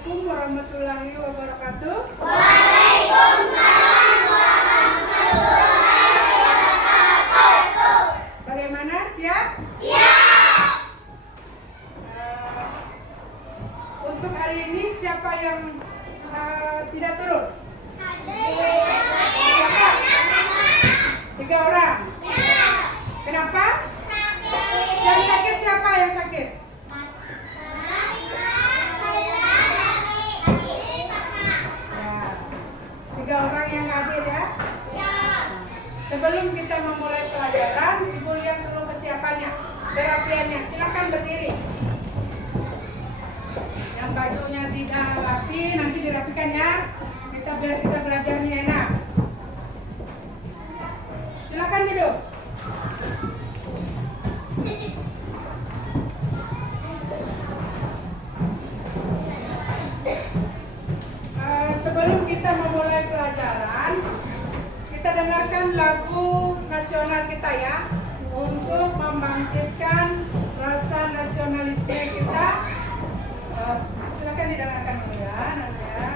Assalamualaikum warahmatullahi wabarakatuh. Waalaikumsalam warahmatullahi wabarakatuh. Bagaimana? Siap? Siap. Untuk hari ini siapa yang tidak turun? Siapa? 3 orang. Kenapa? Yang sakit siapa yang sakit? Ya, 3 orang yang hadir ya. Sebelum kita memulai pelajaran, Ibu lihat dulu kesiapannya, kerapiannya. Silakan berdiri. Yang bajunya tidak rapi, nanti dirapikan ya. Biar kita belajarnya enak. Silakan duduk. Sebelum kita memulai pelajaran, kita dengarkan lagu nasional kita ya, untuk membangkitkan rasa nasionalisme kita. Silakan didengarkan dulu ya, Nadia.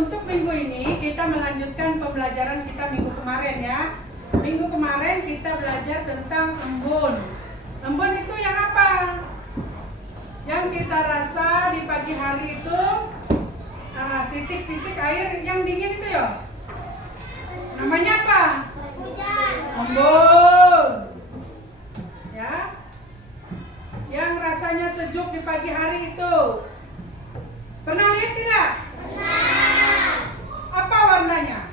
Untuk minggu ini kita melanjutkan pembelajaran kita minggu kemarin ya. Minggu kemarin kita belajar tentang embun. Embun itu yang apa? Yang kita rasa di pagi hari itu titik-titik air yang dingin itu ya. Namanya apa? Hujan. Embun. Ya. Yang rasanya sejuk di pagi hari itu. Pernah lihat tidak? Apa warnanya?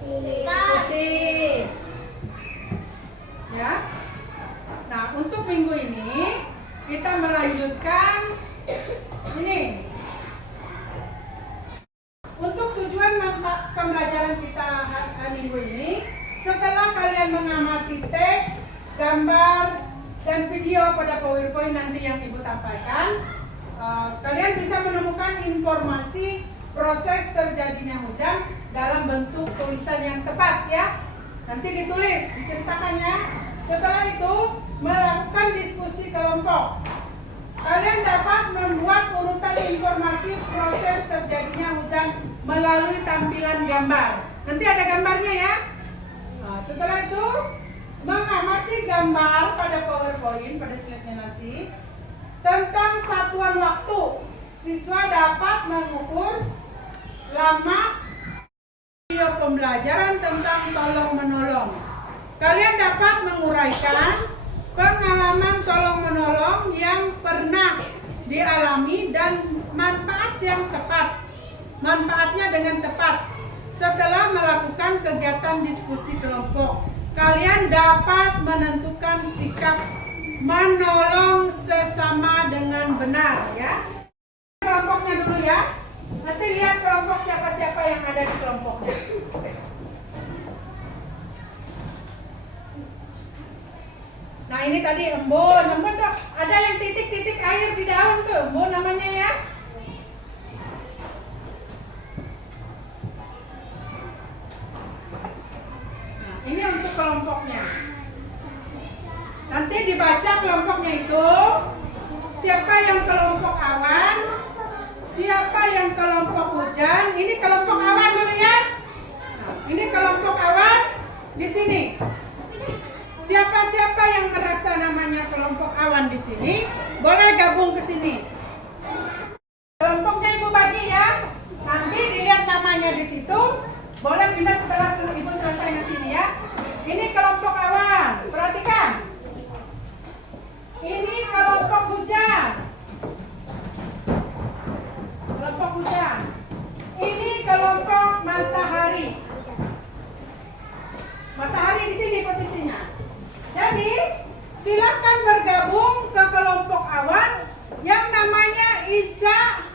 Putih. Ya. Nah, untuk minggu ini kita melanjutkan ini. Untuk tujuan pembelajaran kita minggu ini, setelah kalian mengamati teks, gambar, dan video pada PowerPoint nanti yang Ibu sampaikan, kalian bisa menemukan informasi proses terjadinya hujan dalam bentuk tulisan yang tepat ya. Nanti ditulis, diceritakannya. Setelah itu melakukan diskusi kelompok. Kalian dapat membuat urutan informasi proses terjadinya hujan melalui tampilan gambar. Nanti ada gambarnya ya. Nah, setelah itu mengamati gambar pada PowerPoint pada slide-nya nanti tentang satuan waktu. Siswa dapat mengukur lama video pembelajaran tentang tolong-menolong. Kalian dapat menguraikan pengalaman tolong-menolong yang pernah dialami dan manfaat yang tepat. Manfaatnya dengan tepat. Setelah melakukan kegiatan diskusi kelompok, kalian dapat menentukan sikap menolong sesama dengan benar ya. Kelompoknya dulu ya. Nanti lihat kelompok siapa-siapa yang ada di kelompoknya. Nah ini tadi embun. Embun tuh ada yang titik-titik air di daun tuh. Embun namanya ya. Nah ini untuk kelompoknya. Nanti dibaca kelompoknya itu. Siapa yang kelompok awan, siapa yang kelompok hujan. Ini kelompok awan dulu ya. Nah, ini kelompok awan di sini. Siapa-siapa yang merasa namanya kelompok awan di sini, boleh gabung ke sini. Kelompoknya Ibu bagi ya. Nanti dilihat namanya di situ, boleh pindah setelah Ibu selesai ke sini ya. Ini kelompok awan. Perhatikan. Ini kelompok hujan. Kelompok hujan. Ini kelompok matahari. Matahari di sini posisinya. Jadi, silakan bergabung ke kelompok awan yang namanya Ica,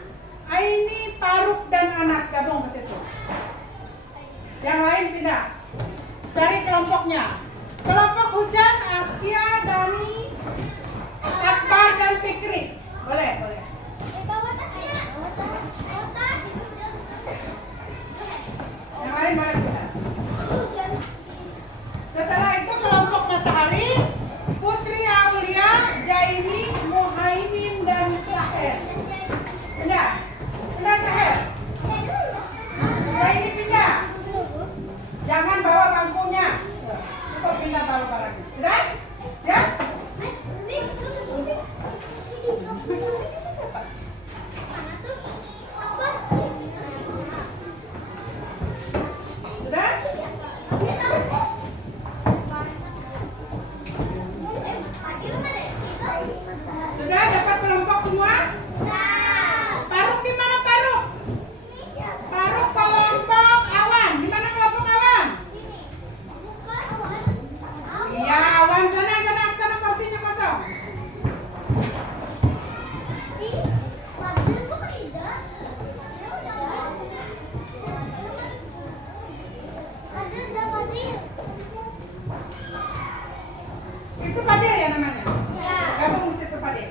Aini, Paruk, dan Anas. Gabung ke situ. Yang lain pindah. Cari kelompoknya. Kelompok hujan Askia, Dani, Akbar, dan Fikri. Boleh, boleh. Yang lain boleh pindah. Setelah itu kelompok matahari Putri Aulia, Jaini, Muhaimin, dan Saher. Pindah. Pindah Saher. Jaini pindah. Jangan bawa bangkunya. Cukup pindah bawa barangnya. Sudah? Siap? Sudah? Sudah dapat kelompok semua? Paruk di mana Paruk? Paruk kelompok awan. Di mana kelompok awan? Iya, awan sana kursinya kosong. Itu Padil ya namanya? Gabung di situ Padil.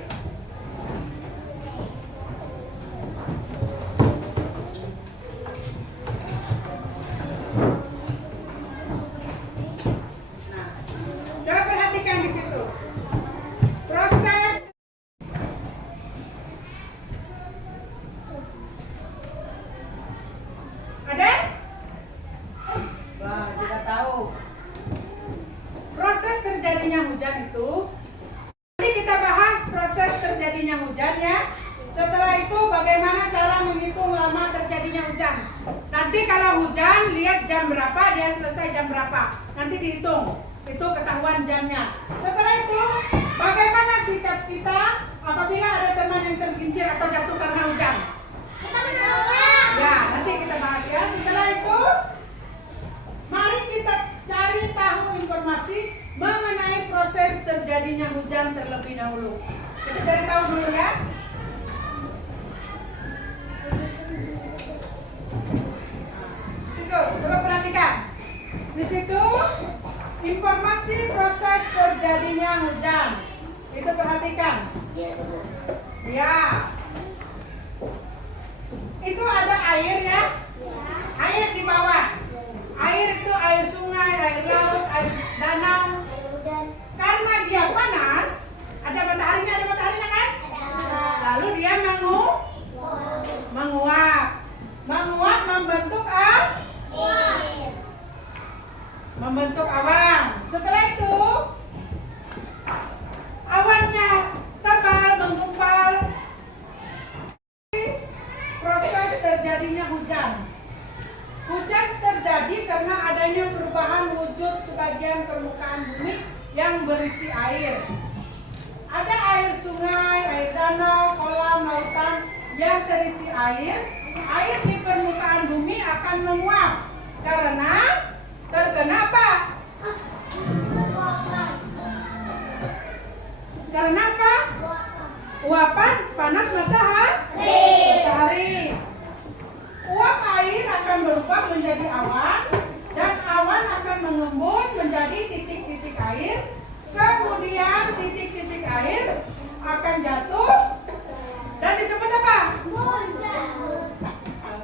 Nah, coba perhatikan di situ. Proses ada? Wah, tidak tahu. Proses terjadinya hujan itu, nanti kita bahas proses terjadinya hujan ya. Setelah itu bagaimana cara menghitung lama terjadinya hujan. Nanti kalau hujan, lihat jam berapa, dia selesai jam berapa. Nanti dihitung, itu ketahuan jamnya. Setelah itu, bagaimana sikap kita apabila ada teman yang tergelincir atau jatuh karena hujan. Ya, nanti kita bahas ya. Setelah itu, mari kita cari tahu informasi mengenai proses terjadinya hujan terlebih dahulu. Kita cari tahu dulu ya. Situ, coba perhatikan. Di situ informasi proses terjadinya hujan. Itu perhatikan. Ya. Itu ada air ya. Air di bawah. Air itu air sungai, air laut, air danau. Karena dia panas, ada mataharinya kan? Lalu dia menguap. Menguap membentuk awan. Setelah itu awannya tebal, menggumpal. Proses terjadinya hujan. Hujan terjadi karena adanya perubahan wujud sebagian permukaan bumi yang berisi air. Ada air sungai, air danau, kolam, lautan yang terisi air. Air di permukaan bumi akan menguap karena terkena apa? Karena apa? Uapan panas matahari. Uap air akan berubah menjadi awan dan awan akan mengembun menjadi titik-titik air. Kemudian titik-titik air akan jatuh dan disebut apa?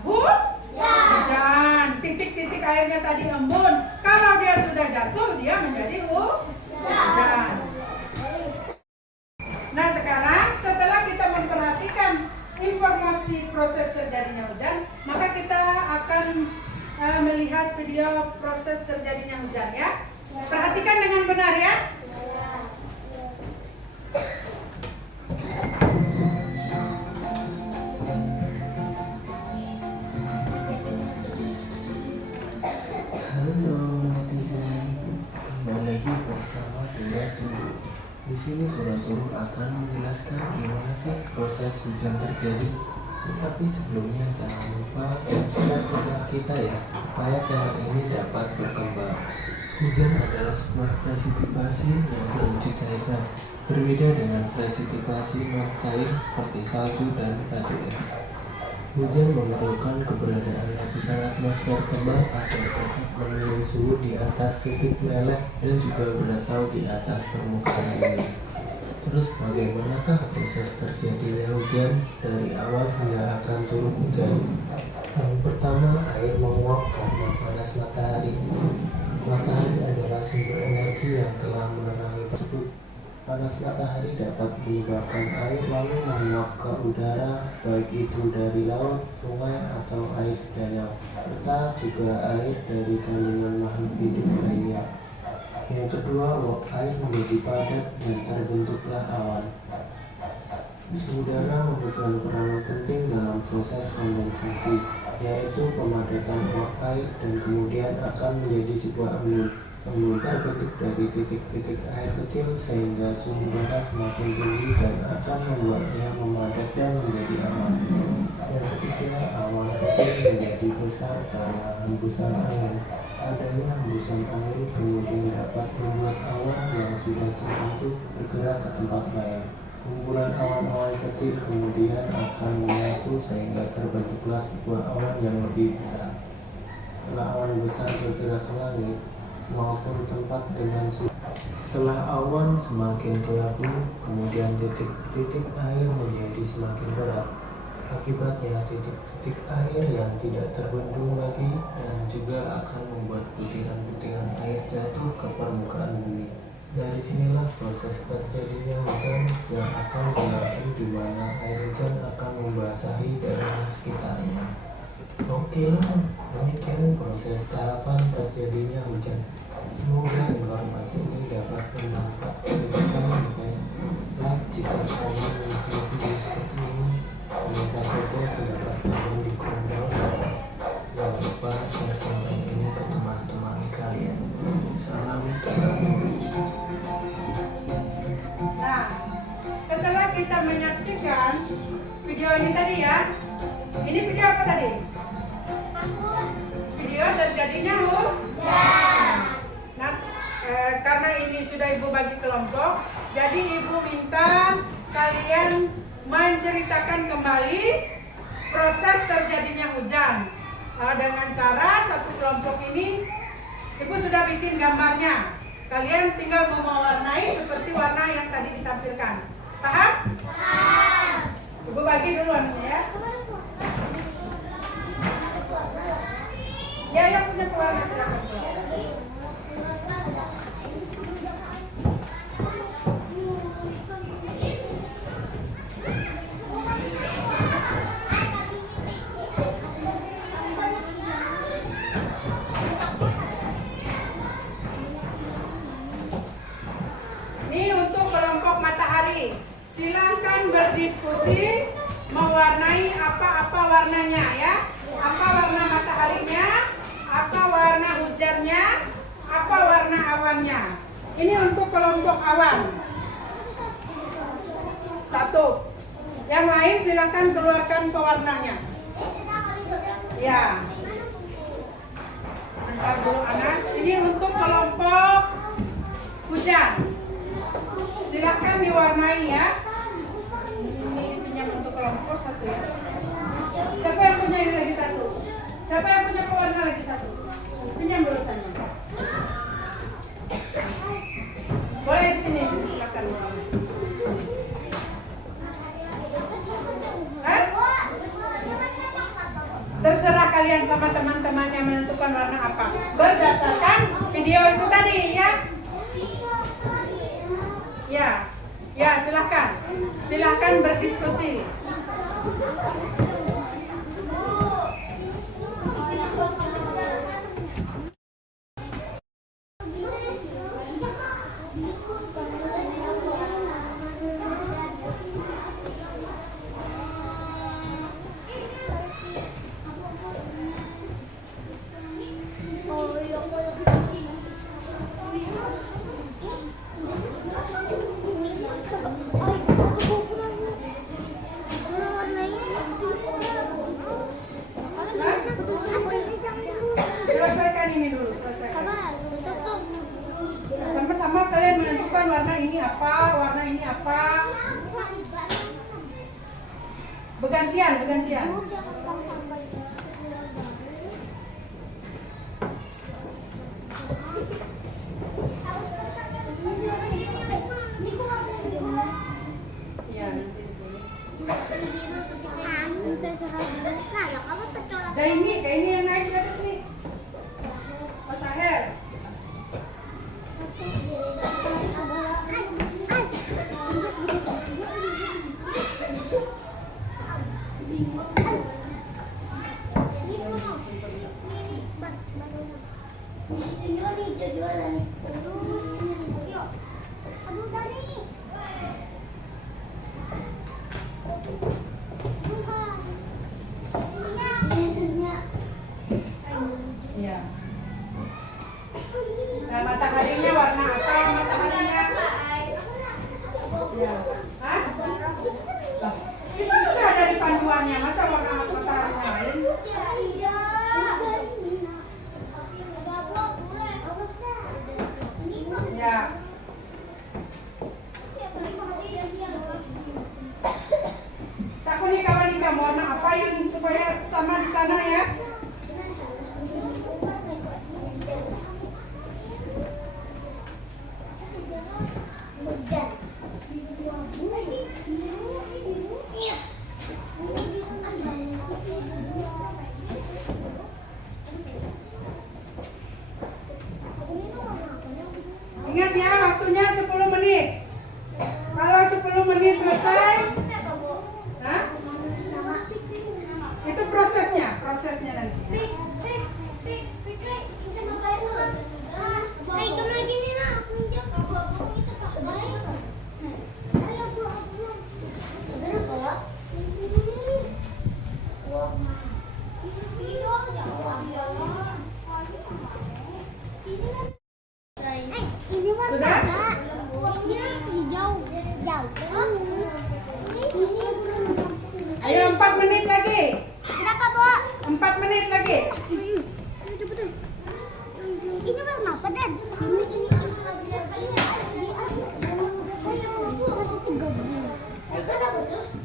Hujan. Titik-titik airnya tadi embun. Kalau dia sudah jatuh, dia menjadi hujan. Nah sekarang setelah kita memperhatikan informasi proses terjadinya hujan, maka kita akan melihat video proses terjadinya hujan ya. Perhatikan dengan benar ya. Halo netizen, kembali lagi bersama Dulu. Di sini Dulu akan menjelaskan gimana sih proses hujan terjadi. Tapi sebelumnya jangan lupa subscribe channel kita ya, supaya channel ini dapat berkembang. Hujan adalah sebuah presipitasi yang berwujud cairan, berbeda dengan presipitasi non cair seperti salju dan batu es. Hujan memerlukan keberadaan lapisan atmosfer tebal agar dapat menurunkan suhu di atas titik meleleh dan juga berasal di atas permukaan bumi. Terus bagaimanakah proses terjadinya hujan dari awal hingga akan turun hujan? Yang pertama, air menguap karena panas matahari. Matahari adalah sumber energi yang telah menerangi tersebut. Panas matahari dapat menyebabkan air lalu menguap ke udara, baik itu dari laut, sungai, atau air danau, serta juga air dari kandungan makhluk hidup lainnya. Yang kedua, uap air menjadi padat dan terbentuklah awan. Suhu udara memegang peranan penting dalam proses kondensasi, yaitu pemadatan uap air dan kemudian akan menjadi sebuah embun. Embun terbentuk dari titik-titik air kecil sehingga suhu udara semakin tinggi dan akan membuatnya memadat dan menjadi awan. Yang ketiga, awan kecil menjadi besar karena hembusan angin. Adanya hembusan angin kemudian dapat membuat awan yang sudah terbentuk bergerak ke tempat lain. Kumpulan awan-awan kecil kemudian akan menyatu sehingga terbentuklah sebuah awan yang lebih besar. Setelah awan besar bergerak ke langit maupun tempat dengan suhu. Setelah awan semakin kelabu, kemudian titik-titik air menjadi semakin berat. Akibatnya titik-titik air yang tidak terbendung lagi dan juga akan membuat butiran-butiran air jatuh ke permukaan bumi. Dari sinilah proses terjadinya hujan yang akan berlangsung di mana air hujan akan membasahi daerah sekitarnya. Oke lah, demikian proses tahapan terjadinya hujan. Semoga informasi ini dapat bermanfaat bagi kalian guys. Like jika kalian menyukai video seperti ini, komentar saja pendapat kalian di kolom bawah guys. Jangan lupa share konten ini ke teman-teman kalian. Salam Dulu. Nah, setelah kita menyaksikan video ini tadi ya, ini video apa tadi? Video terjadinya hujan. Nah, karena ini sudah ibu bagi kelompok, jadi ibu minta kalian menceritakan kembali proses terjadinya hujan. Dengan cara satu kelompok ini, ibu sudah bikin gambarnya. Kalian tinggal mewarnai seperti warna yang tadi ditampilkan. Paham? Paham. Ibu bagi duluan ya. Ya, yang punya pewarna silakan. Ini untuk kelompok matahari. Silakan berdiskusi mewarnai apa-apa warnanya ya. Apa warna mataharinya, apa warna hujannya, apa warna awannya. Ini untuk kelompok awan. Satu. Yang lain silakan keluarkan pewarnanya. Ya. Sebentar dulu Anas. Ini untuk kelompok hujan. Silahkan diwarnai ya. Ini pinjam untuk kelompok satu ya. Siapa yang punya ini lagi satu? Siapa yang punya pewarna lagi satu? Pinjam dulu sana. Boleh di sini, silakan. Hah? Terserah kalian sama teman-teman yang menentukan warna apa. Berdasarkan video itu tadi ya. Ya, silahkan. Silahkan berdiskusi. Selesaikan ini dulu, selesaikan. Sama-sama kalian menentukan warna ini apa, warna ini apa. Bergantian. Ya, nanti ditulis. Zaini, kayak ini yang naik ke atas nih. Mas Aher. Ya. Nah, mataharinya warna apa? Mataharinya? Ya. Hah? Loh, itu sudah ada di panduannya. Masa warna mataharinya lain? Ya. Takuni kawan warna apa yang supaya sama di sana ya? Ingat ya, waktunya 10 menit. Kalau 10 menit selesai, hah? Itu prosesnya nanti. Sudah? Ayo 4 menit lagi. Berapa, Bu? 4 menit lagi. Ini warna apa, Dan?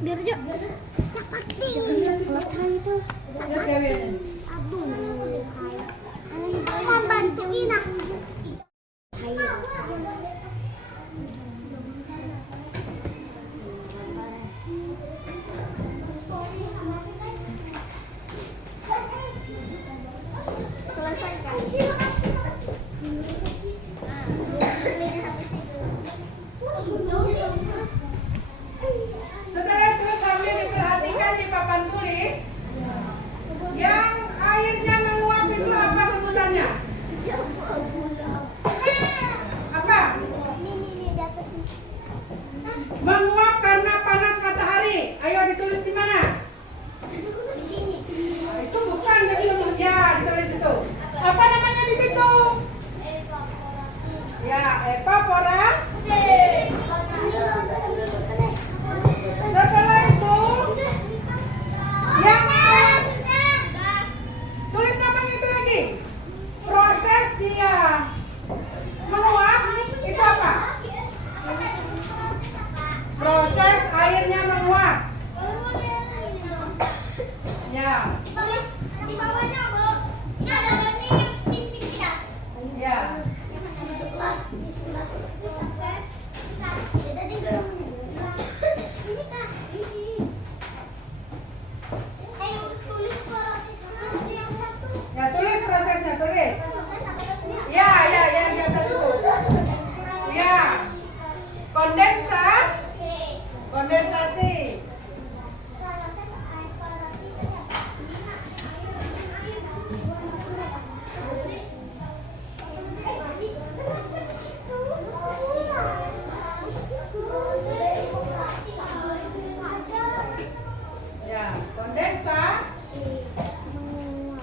Biar aja. Cakti. Selesai itu. Lihat gaweannya. Aduh. Mau bantuin ah. Setelah itu sambil diperhatikan di papan tulis, yang airnya menguap itu apa sebutannya? Apa? Ini di atas nih. Menguap karena panas matahari. Ayo ditulis di mana? Sini. Nah, itu bukan di situ. Ya, ditulis itu. Apa namanya di situ? Ya, evaporasi. Setelah itu, yang tulis namanya itu lagi. Proses dia menguap itu apa? Proses airnya menguap. Ya. Tulis di bawahnya, Bu. Ini ada ini yang titik ya. Ya. Ya, tulis prosesnya, tulis. Ya, di atas itu. Ya. Kondensasi. Ya, kondensasi.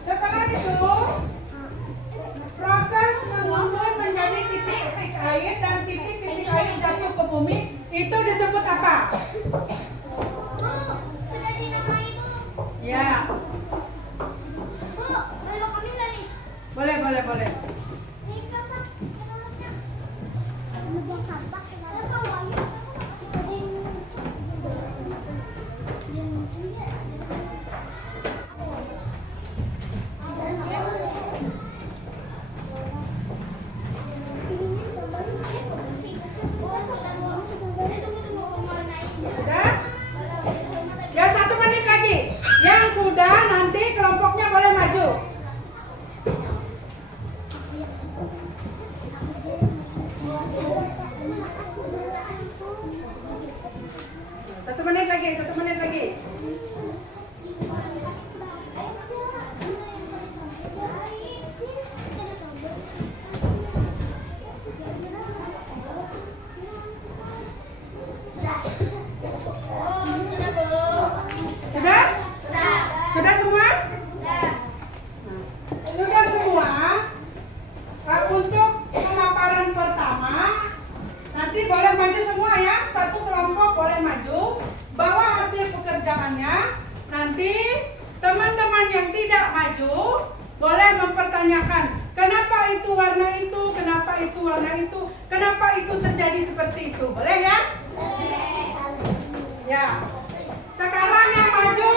Setelah itu, proses mengumpul menjadi titik-titik air dan titik-titik air jatuh ke bumi, itu disebut apa? Bu, sudah dinamai, Bu. Ya, Bu, belok kami lagi. boleh. Ini apa? Ada buang sampah. Ada bawahnya. Ada yang itu ya. Sudah? Ya, 1 menit lagi. Yang sudah nanti kelompoknya boleh maju. Satu menit lagi. Sudah? Sudah semua? Sudah semua. Untuk pemaparan pertama, nanti boleh maju semua ya. Satu kelompok boleh maju, bawa hasil pekerjaannya. Nanti teman-teman yang tidak maju boleh mempertanyakan, kenapa itu warna itu, kenapa itu warna itu, kenapa itu terjadi seperti itu. Boleh ya? Ya. Sekarang yang maju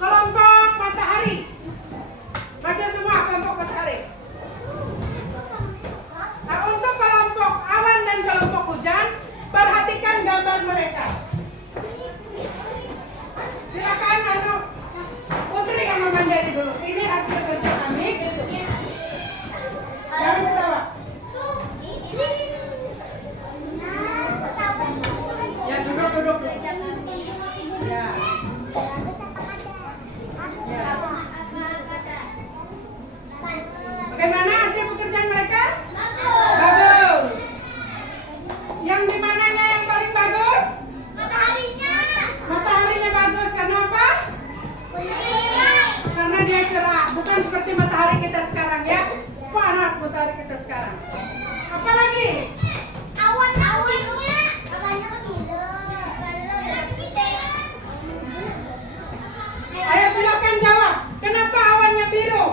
kelompok matahari. Maju semua kelompok matahari. Nah, untuk kelompok awan dan kelompok hujan, perhatikan gambar mereka. Silakan Putri yang memandai dulu. Ini hasil kerja kami. Jangan ketawa. Ya, duduk. Ya. Bagaimana hasil pekerjaan mereka? Bagus. Yang di mananya yang paling bagus? Mataharinya bagus. Karena apa? Karena dia cerah. Bukan seperti matahari kita sekarang ya. Panas matahari kita sekarang. Apa lagi? Ayo silakan jawab. Kenapa awannya biru?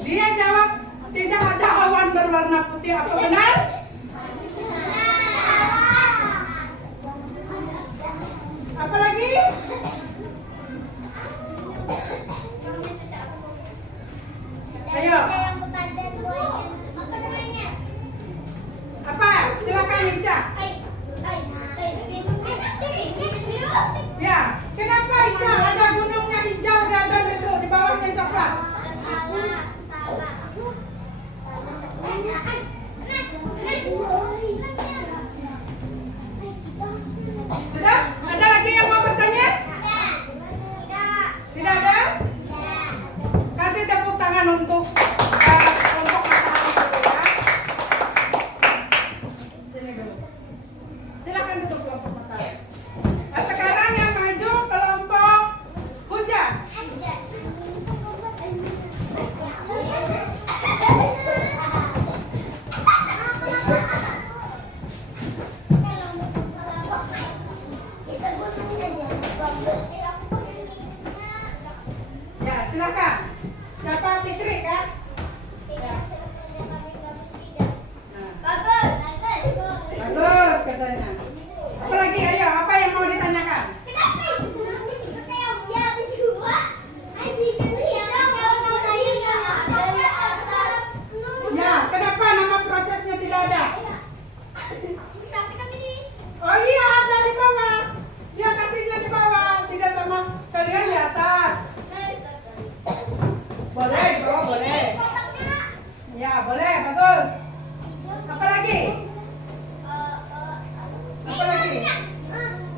Dia jawab tidak ada awan berwarna putih. Apa benar? Apa lagi? Ayo. Apa? Silakan Ica. Ya, kenapa Ica ada gunungnya hijau di atas itu, di bawahnya coklat? Salah. katanya. Apalagi ayo, apa yang mau ditanyakan? Kenapa itu burungnya juga kayak dia habis dua? Aji kan dia dari atas. Ya, kenapa nama prosesnya tidak ada? Tapi kan ini. Oh iya, ada di bawah. Dia kasihnya di bawah, tidak sama kalian di atas. Boleh, bro, boleh. Kotaknya. Ya, boleh, bagus. Apa lagi? Apa lagi?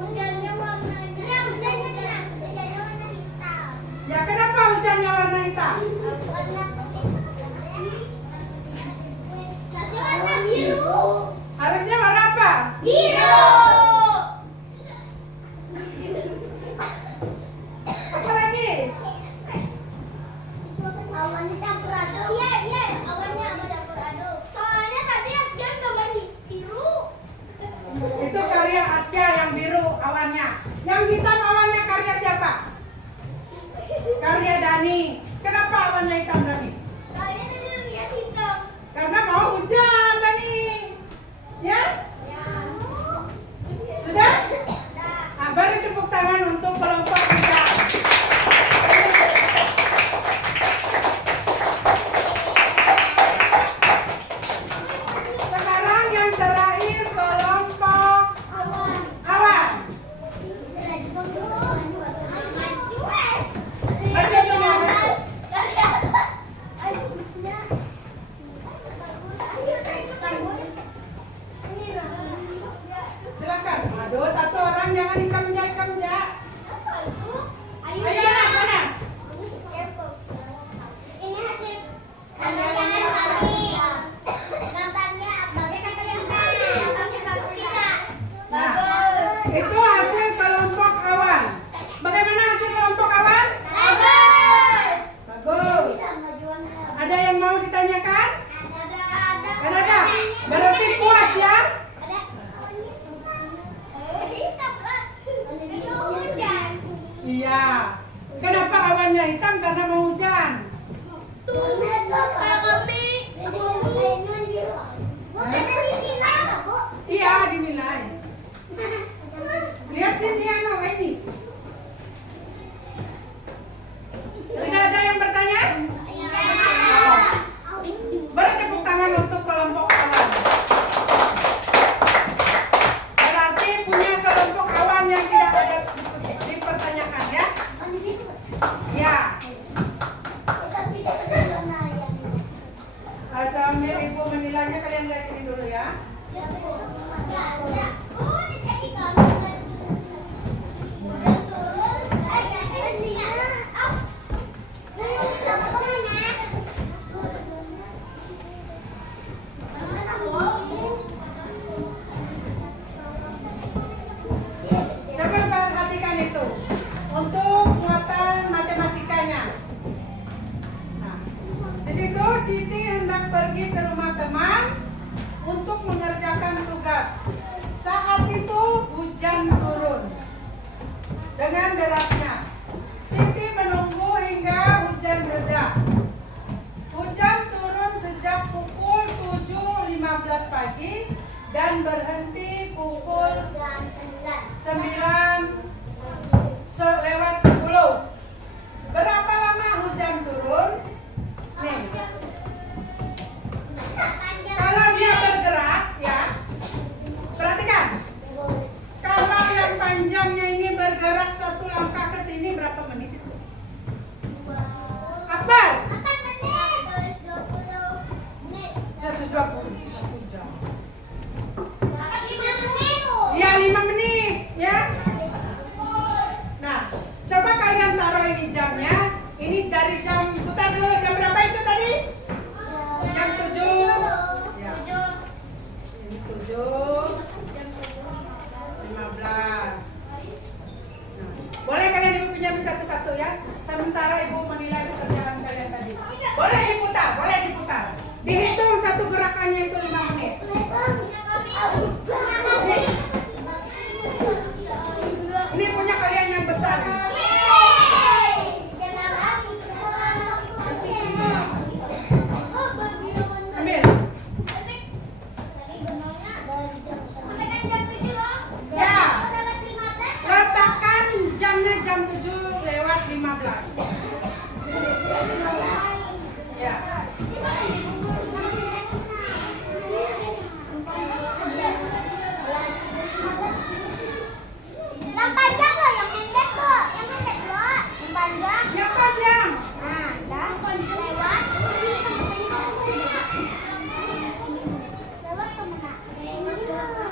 Hujannya warnanya. Ya, hujannya warna hitam. Ya, kenapa hujannya warna hitam? Warna putih. Tapi warna biru. Harusnya warna apa? Biru. Apa lagi? Awannya campur aduk. Iya, awannya campur aduk. Soalnya tadi Asgar gambar biru. Itu karya Askia yang biru awannya. Yang hitam awannya karya siapa? Karya Dani. Kenapa awannya hitam, Dani? Soalnya tadi lihat hitam. Karena mau hujan, Dani. Ya? Ya. Sudah? Nah, Nah, beri tepuk tangan untuk kelompok hujan. Sekarang yang terakhir kelompok awan. awan. Maju semua, maju. Silakan. Aduh, satu orang jangan ikamja. Ayo, Anas. Ini hasil jangan mati. Gambarnya bagus atau yang bagus kita? Nah, itu hasil kelompok awan. Bagaimana hasil kelompok awan? Bagus. Bagus. Bisa majuan. Ada yang mau ditanyakan? Ada. Kan ada. Berarti puas ya? Ada. Hitam lah. Hujan. Iya. Kenapa awannya hitam? Karena mau hujan. Tuh, kayak kami. Bukan dinilai nggak, Bu? Iya, dinilai. Lihat sini Ano, ini. Tidak ada yang bertanya? Beri tepuk tangan untuk kelompok awan. Berarti punya kelompok awan yang tidak ada dipertanyakan ya? Ya. Sambil ibu menilainya kalian lihat ini dulu ya. Coba perhatikan itu untuk muatan matematikanya. Nah, di situ Siti hendak pergi ke rumah teman untuk mengerjakan tugas. Saat itu hujan turun dengan derasnya. Siti menunggu hingga hujan reda. Hujan turun sejak pukul 7.15 pagi dan berhenti pukul 9:10. Berapa lama hujan turun? Nih, kalau dia bergerak ya, perhatikan. Kalau yang panjangnya ini bergerak satu langkah ke sini berapa menit? Apa? 120. 1 jam. Ya 5 menit ya. Nah, coba kalian taruh ini jamnya. Ini dari jam, putar dulu, jam berapa itu tadi? Jam 7. Ya. Ini 7:15. Nah, boleh kalian ibu pinjamin satu-satu ya. Sementara ibu menilai pekerjaan kalian tadi. Boleh diputar. Dihitung satu gerakannya itu 5 menit. Ini punya kalian yang besar. Ya. Yang panjang loh, yang pendek kok. Yang pendek loh. Yang panjang. Yang panjang. Nah, dah lewat. Lewat kemana? Sini loh.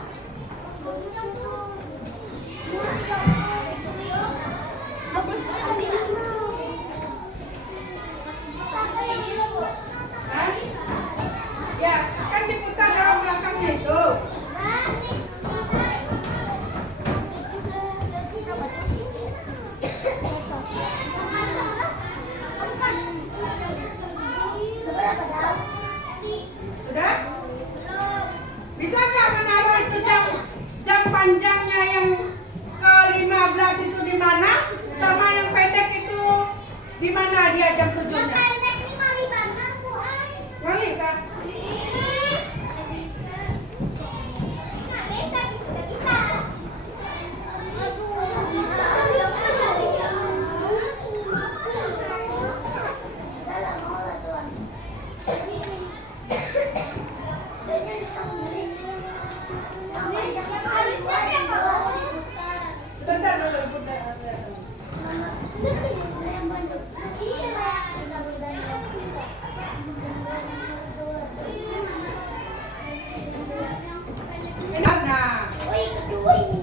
Kan? Ya, kan diputar lewat belakangnya itu. Sudah? Bisa nggak menaruh itu jam panjangnya yang ke-15 itu di mana? Sama yang pendek itu di mana dia jam 7-nya? Wali kan? Sebentar dulu, putar. Nah,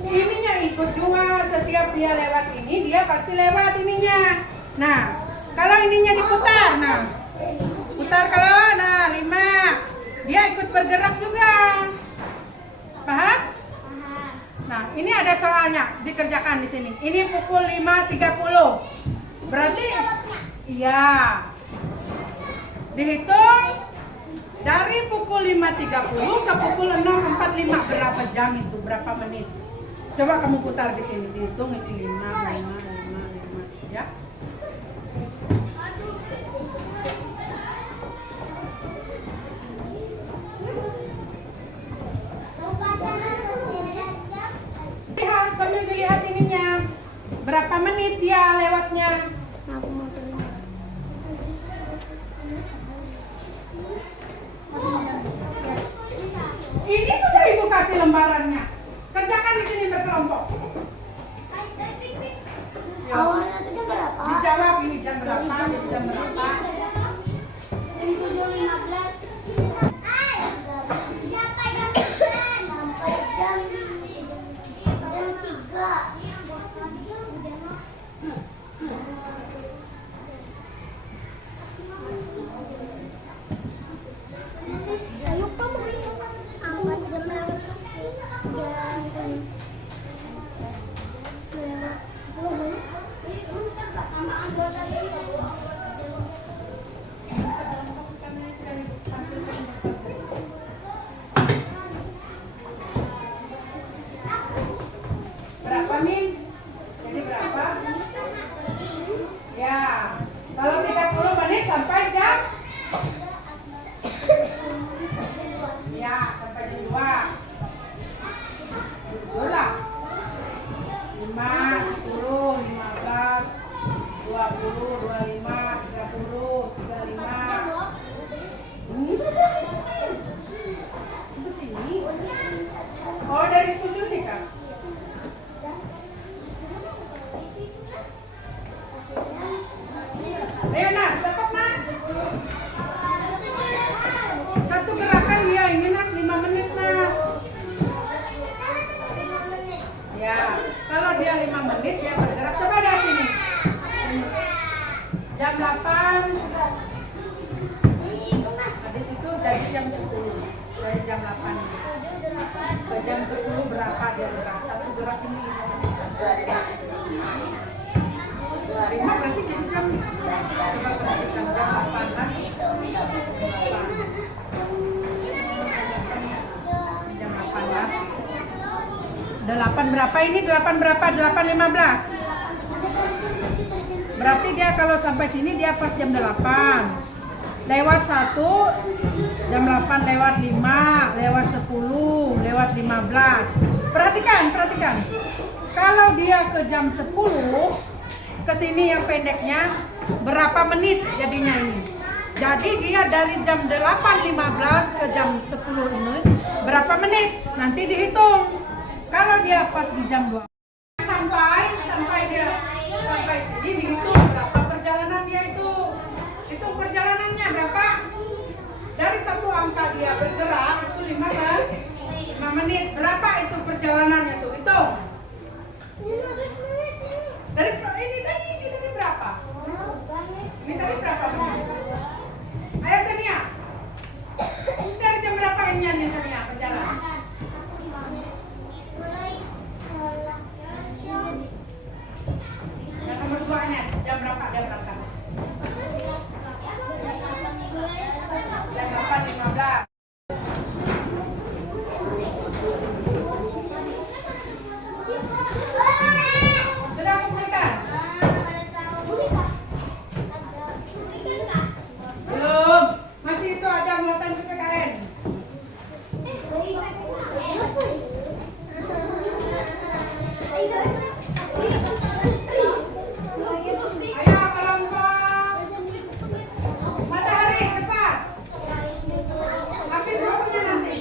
ininya ikut juga. Setiap dia lewat ini, dia pasti lewat ininya. Nah, kalau ininya diputar, nah, putar kalau, nah 5, dia ikut bergerak juga. Paham? Nah, ini ada soalnya, dikerjakan di sini. Ini pukul 5.30. Berarti, iya. Dihitung dari pukul 5.30 ke pukul 6.45 berapa jam itu, berapa menit? Coba kamu putar di sini, dihitung ini 5, ya. Lihat, sambil dilihat ininya. Berapa menit dia lewatnya? Ini sudah ibu kasih lembarannya. Kerjakan di sini berkelompok. Awalnya itu jam berapa? Dijawab ini jam berapa, ini jam berapa. Jam 7.15. Siapa yang pesan? Sampai jam 3. Ayo kamu. Aku udah melewat. Berapa Min? Jadi berapa? Ya, kalau 30 menit sampai jam? Ya, sampai jam 2. Betul lah. 5, 10, 15, 20, 25, 30, 35. Itu sini. Oh, dari 7 nih Kak. Ayo Nas, dapat Nas. Satu gerakan dia ini Nas 5 menit Nas. Ya, kalau dia 5 menit dia bergerak. Coba dari sini. Jam 8. Habis itu dari jam 10. Dari jam 8. Ke jam 10 berapa dia gerak? Satu gerak ini 5 menit. 5 berarti jadi jam. Coba perhatikan jam 8 kan? Jam 8 lah. 8 berapa ini? 8 berapa? 8.15. Berarti dia kalau sampai sini dia pas jam 8. Lewat 1, jam 8 lewat 5, lewat 10, lewat 15. Perhatikan. Kalau dia ke jam 10, ke sini yang pendeknya berapa menit jadinya ini. Jadi dia dari jam 8.15 ke jam 10 ini berapa menit? Nanti dihitung. Kalau dia pas di jam 2 sampai dia sampai sini dihitung berapa perjalanan dia itu. Hitung perjalanannya berapa? Dari satu angka dia bergerak itu 5 menit. Berapa itu perjalanannya tuh? Hitung. Dari ini tadi berapa? Ini tadi berapa menit? Ayo Sania. Dari jam berapa iniannya Sania berjalan? Yang nomor 2-nya jam berapa dia berangkat? Jam 8.15. Sudah kumpulkan? Belum. Masih itu ada muatan PPKN. Ayo kelompok matahari cepat. Habis waktunya nanti.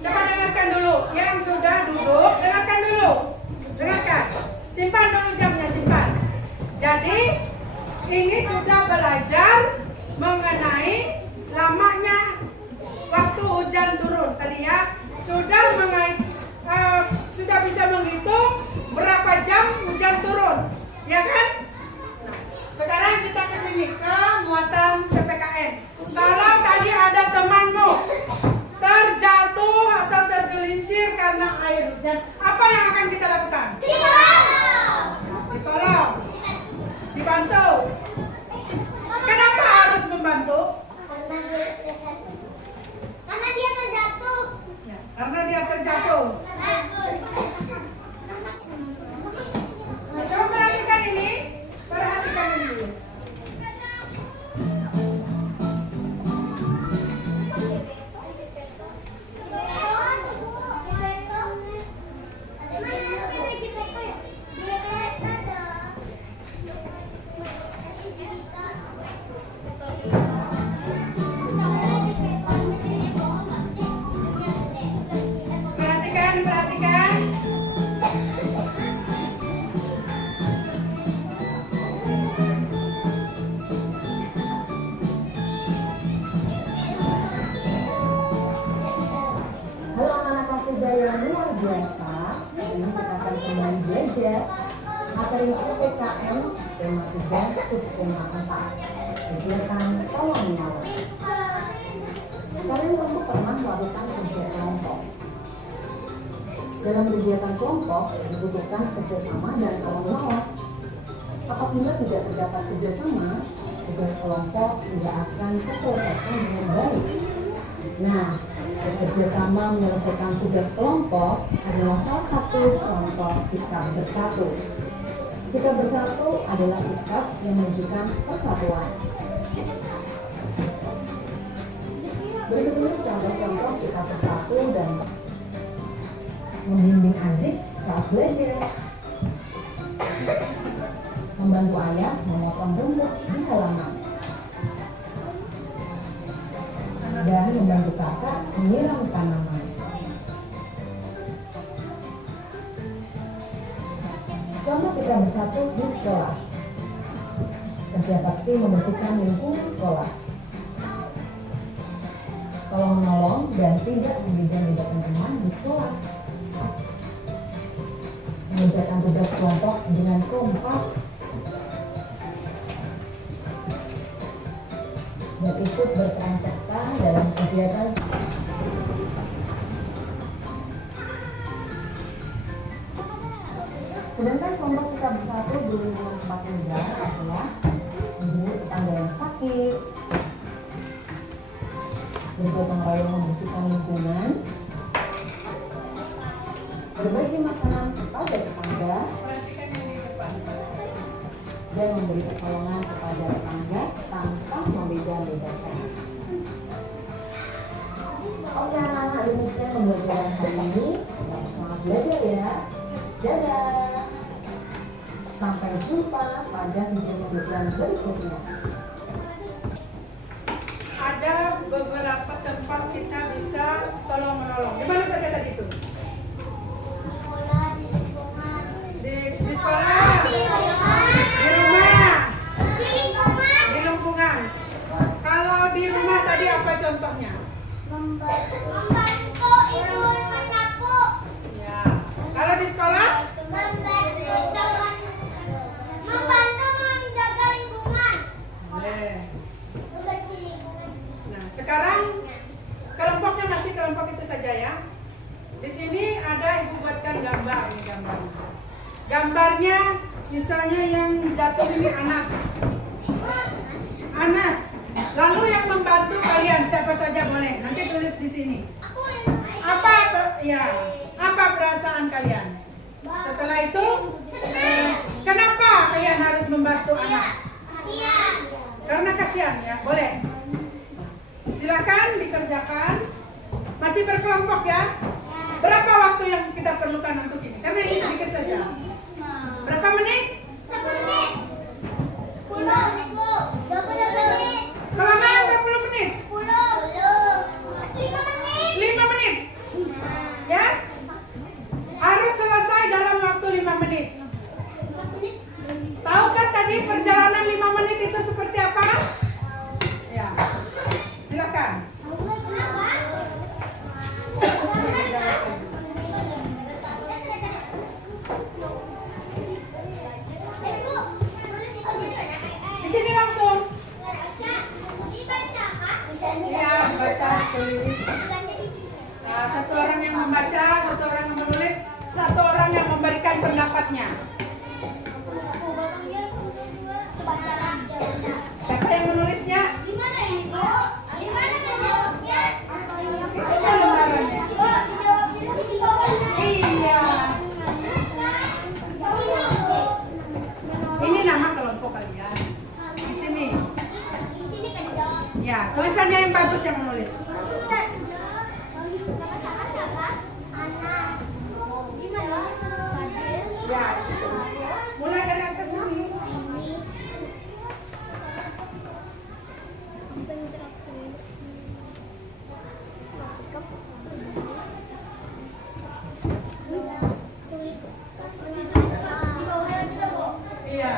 Coba dengarkan dulu. Yang sudah duduk, dengarkan dulu. Dengarkan. Simpan dulu jamnya, simpan. Jadi, ini sudah belajar mengenai lamanya waktu hujan turun. Tadi ya, sudah bisa menghitung berapa jam hujan turun. Ya kan? Nah, sekarang kita ke sini, ke muatan PPKN. Kalau tadi ada temanmu terjatuh atau tergelincir karena air hujan, apa yang akan kita lakukan? Ditolong, dibantu. Kenapa harus membantu? Karena dia terjatuh. Ya, karena dia terjatuh. Nah, coba perhatikan ini, perhatikan ini dulu. Perhatikan. Halo anak-anak kelas 3 yang luar biasa. Ini kita akan kembali belajar materi PPKN tema 3 subtema 4 kegiatan tolong menolong. Kalian tentu pernah melakukan kerja kelompok. Dalam kegiatan kelompok dibutuhkan kerjasama dan tolong menolong. Apabila tidak terdapat kerjasama, tugas kelompok tidak akan terselesaikan dengan baik. Nah, bekerja sama menyelesaikan tugas kelompok adalah salah satu contoh sikap bersatu. Sikap bersatu adalah sikap yang menunjukkan persatuan. Berikut ini contoh-contoh sikap bersatu dan membimbing adik saat belajar, membantu ayah memotong rumput di halaman, dan membantu kakak menyiram tanaman. Contoh kita bersatu di sekolah. Kerja bakti membersihkan lingkungan sekolah. Tolong menolong dan tidak membeda-bedakan teman di sekolah. Mengerjakan tugas kelompok dengan kompak dan ikut berperan serta dalam kegiatan Sedangkan kelompok kita bersatu di lingkungan tempat tinggal adalah menjenguk tetangga yang sakit, bergotong royong membersihkan lingkungan, berbagi makanan kepada tetangga, Perhatikan yang di depan. dan memberi pertolongan kepada tetangga tanpa membeda-bedakan. Oke anak-anak, demikian pembelajaran hari ini. Selamat belajar ya. Dadah. Sampai jumpa pada video-video berikutnya. Ada beberapa tempat kita bisa tolong menolong. Di mana saja tadi itu? Sekolah di lingkungan. Di sekolah, Di rumah. di rumah, Di lingkungan. di lingkungan. Kalau di rumah tadi apa contohnya? Membantu ibu menyapu. Ya. Kalau di sekolah? Membantu menjaga lingkungan. Boleh. Membersih lingkungan. Nah, sekarang kelompoknya masih kelompok itu saja ya. Di sini ada ibu buatkan gambar nih gambarnya. Gambarnya misalnya yang jatuh ini Anas. Anas. Lalu yang membantu kalian siapa saja boleh. Nanti tulis di sini. Aku Apa perasaan kalian? Setelah itu, kenapa kalian harus membantu Anas? kasihan. Karena kasihan ya, boleh. Silakan dikerjakan. Masih berkelompok ya. Berapa waktu yang kita perlukan untuk ini? Karena ini sedikit saja. Berapa menit? 10 menit. 10 menit, Bu. 20 menit. Kelamaan 40 menit. 10. 5 menit. 5 menit. Ya? Harus selesai dalam waktu 5 menit. 5 menit. Tahu kan tadi perjalanan 5 menit itu seperti apa? Ya. Silakan. Kenapa? Bu, tulis di sini dulu ya. Di sini langsung. Dibaca, Kak. Ya, baca, tulis. Baca di sini. Nah, satu orang yang membaca, satu orang yang menulis, satu orang yang memberikan pendapatnya. Siapa yang menulisnya? Gimana ini, Bu? Gimana menjawabnya? Itu lembarannya. Bu, dijawab di sisi bawah. Iya. Sini, Bu. Ini nama kelompok kalian. Di sini. Di sini kan dijawab. Ya, tulisannya yang bagus yang menulis. Anas. Gimana? Ya, di situ. Mulai dari atas sini. Iya.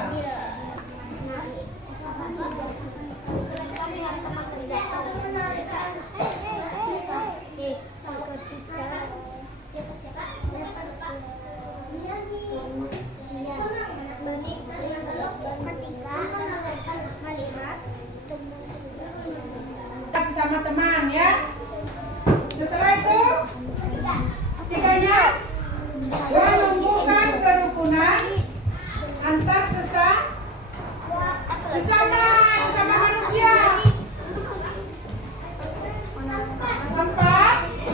Sesama teman ya. Setelah itu tiganya menumbuhkan kerukunan antar sesama manusia. 4,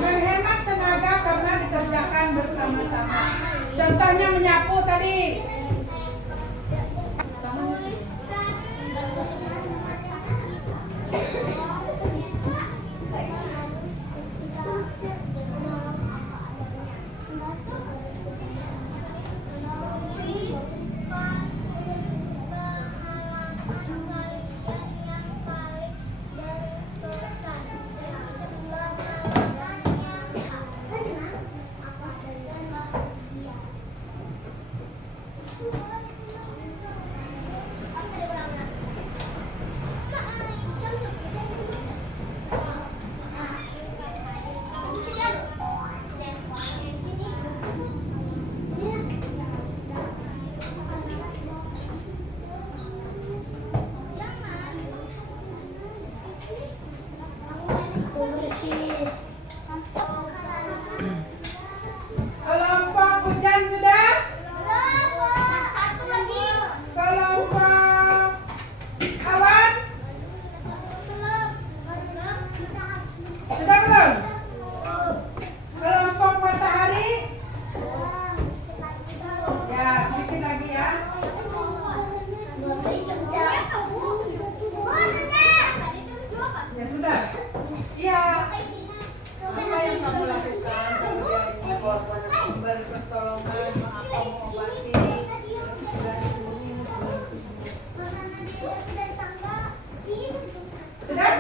menghemat tenaga karena dikerjakan bersama-sama. Contohnya menyapu tadi. Kelompok hujan sudah? Sudah belum? Kelompok matahari? Ya, sedikit lagi ya. Ya sudah. Iya. Apa yang kamu lakukan? Berpertolongan, mengobati. Sudah?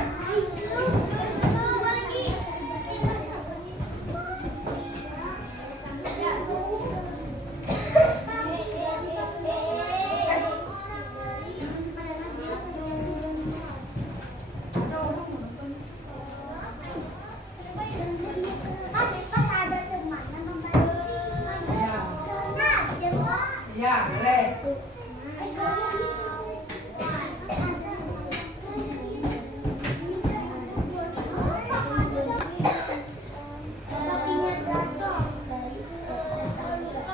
Ya, boleh.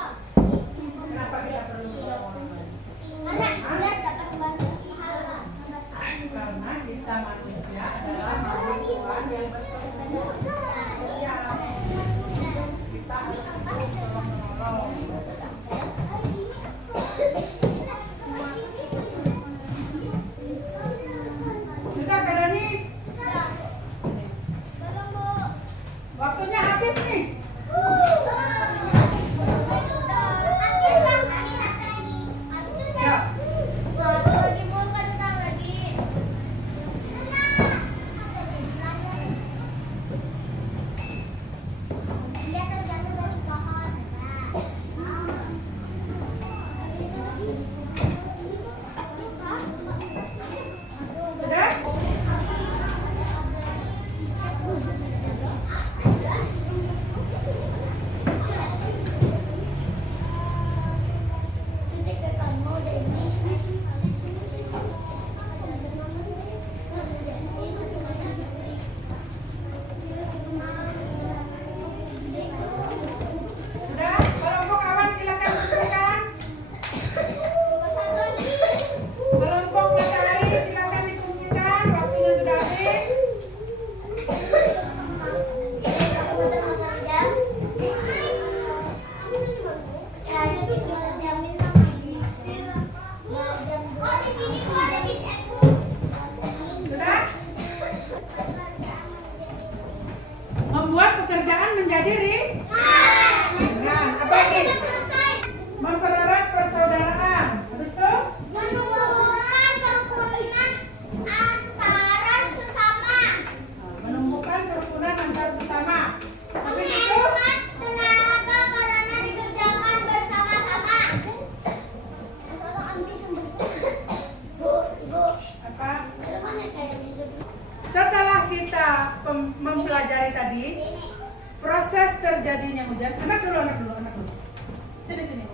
Kenapa kita perlu pertolongan? Karena kita manusia adalah makhluk Tuhan yang bersosial. Kita harus tolong-menolong. Sudah Kak Dani? Waktunya habis nih. Ya. Sudah? Sudah? Kelompok awan silakan dikumpulkan. Kelompok matahari silakan dikumpulkan. Waktunya sudah habis. Sudah? Membuat pekerjaan menjadi ringan. Apa lagi? Mempererat persaudaraan. Habis itu? Menumbuhkan kerukunan antar sesama. Habis itu? Apa? Setelah kita mempelajari tadi proses terjadinya hujan. Anak dulu. Sini.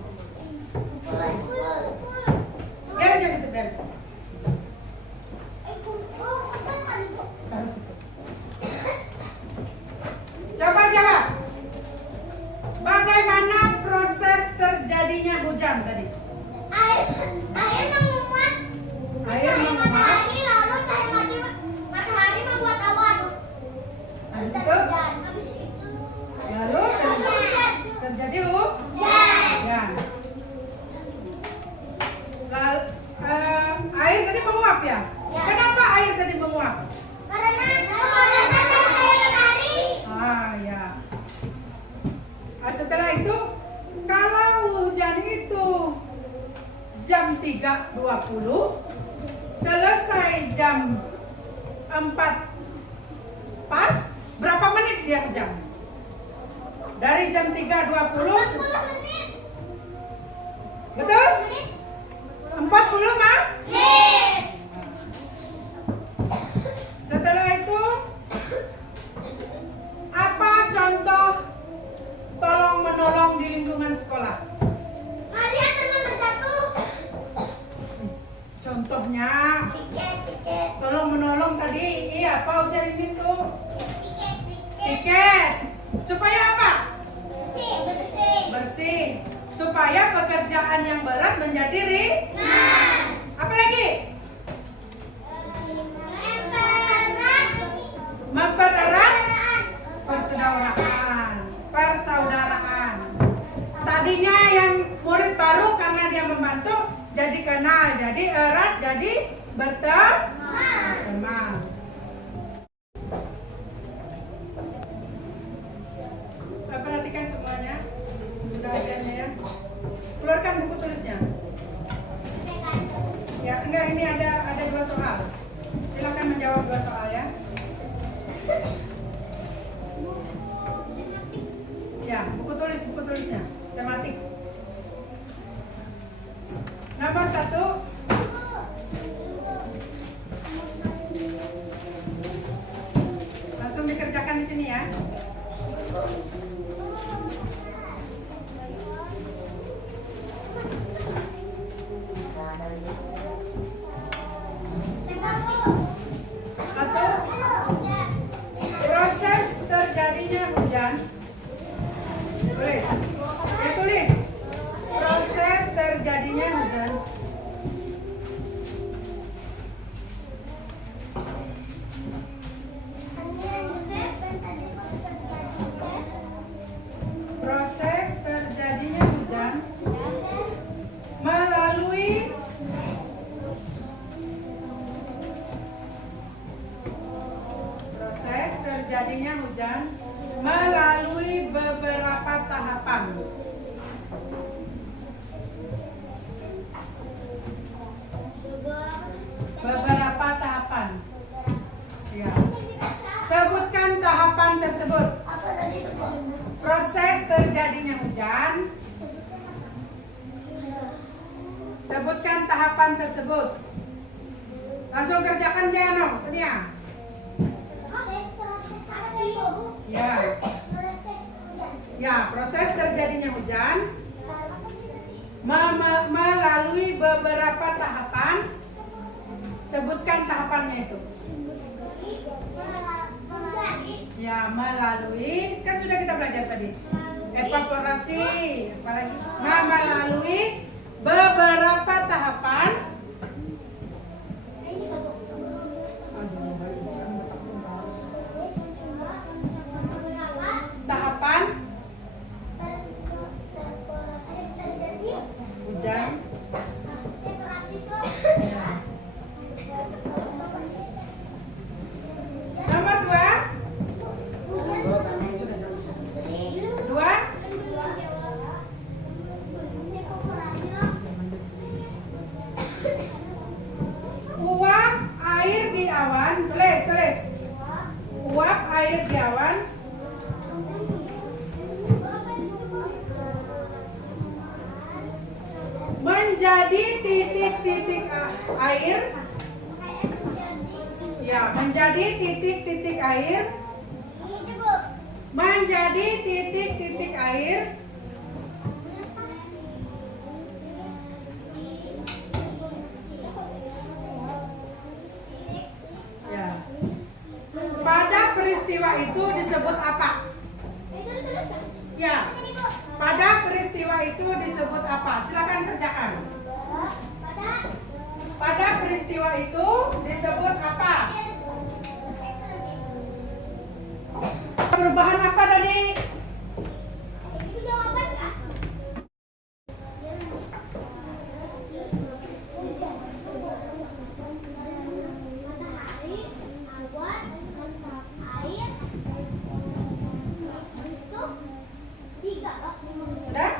Biar aja situ, biar. Taruh situ. Coba jawab. Bagaimana proses terjadinya hujan tadi? Air menguap. Air menguap. Matahari membuat awan. Habis itu? Lalu terjadi hujan. Lalu, air tadi menguap ya? Ya. Kenapa air tadi menguap? Karena pemanasan dari matahari. Ya. Setelah itu, kalau hujan itu jam 3.20, selesai jam 4 pas, berapa menit dia hujan? Dari jam 3.20, 40 menit. betul? 40 mah? Menit. Setelah itu, apa contoh tolong menolong di lingkungan sekolah? Melihat teman terjatuh. Contohnya, Tiket. tolong menolong tadi, apa hujan ini tuh? Tiket. Piket. Supaya apa? Bersih. Bersih. Supaya pekerjaan yang berat menjadi Nah. apa lagi? Mempererat. Mempererat menjadi berteman. Perhatikan semuanya. Sudah adanya ya. Keluarkan buku tulisnya. Ya, enggak, ini ada 2 soal. Silakan menjawab 2 soal ya. Ya, buku tulisnya. Tematik. Nomor 1. Langsung dikerjakan di sini ya. Satu, proses terjadinya hujan. Tulis. Proses terjadinya hujan. Proses terjadinya hujan melalui beberapa tahapan. Beberapa tahapan. Ya. Sebutkan tahapan tersebut. Proses terjadinya hujan. Sebutkan tahapan tersebut. Langsung kerjakan Jano, Senia. Ya. Ya, proses terjadinya hujan melalui beberapa tahapan. Sebutkan tahapannya itu. Ya, melalui, kan sudah kita belajar tadi. Evaporasi, apalagi melalui beberapa tahapan. Tahapan hujan. Nomor 2. Uap air di awan. Tulis. Uap air di awan menjadi titik-titik air. Ya, menjadi titik-titik air. Menjadi titik-titik air. Ya. Pada peristiwa itu disebut apa? Ya. Pada peristiwa itu disebut apa? Silakan kerjakan. Pada peristiwa itu disebut apa? Perubahan apa tadi? Udah?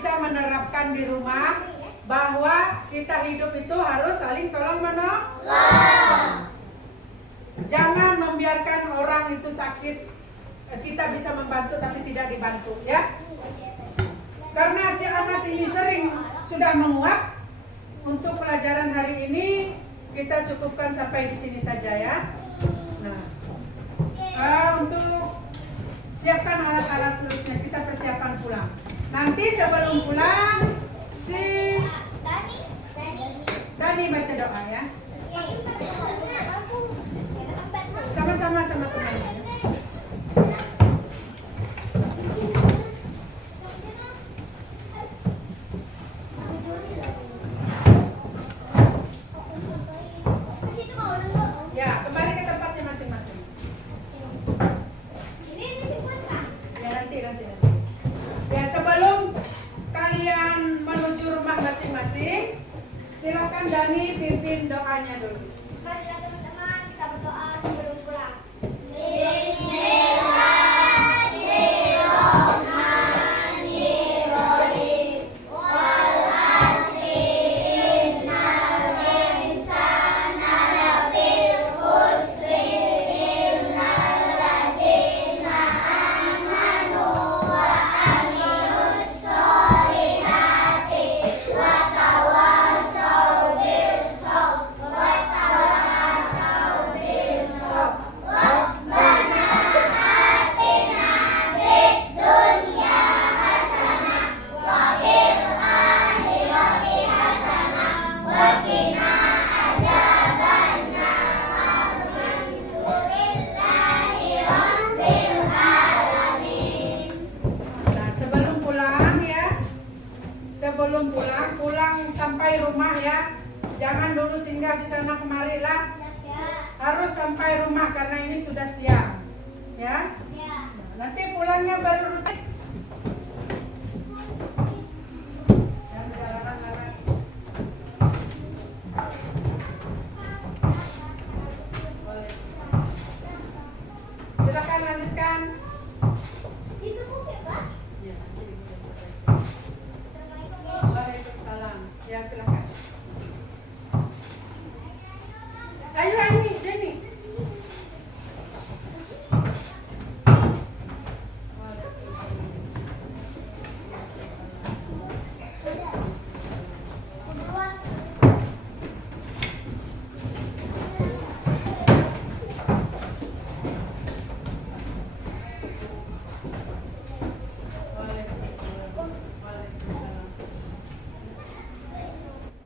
bisa menerapkan di rumah bahwa kita hidup itu harus saling tolong menolong. Jangan membiarkan orang itu sakit. Kita bisa membantu tapi tidak dibantu, ya. Karena si Anas ini sering sudah menguap. Untuk pelajaran hari ini kita cukupkan sampai di sini saja, ya. Nah, untuk siapkan alat-alat tulisnya, kita persiapan pulang. Nanti sebelum pulang si Dani baca doa, ya. Sama-sama sama temannya. Ya, kembali ke tempatnya masing-masing. Ya, nanti. Ya, sebelum kalian menuju rumah masing-masing, silakan Dani pimpin doanya dulu. Marilah teman-teman kita berdoa sebelum pulang. Sebelum pulang sampai rumah, ya. Jangan dulu singgah di sana kemari lah. Harus sampai rumah karena ini sudah siang, ya. Nanti pulangnya baru rutin.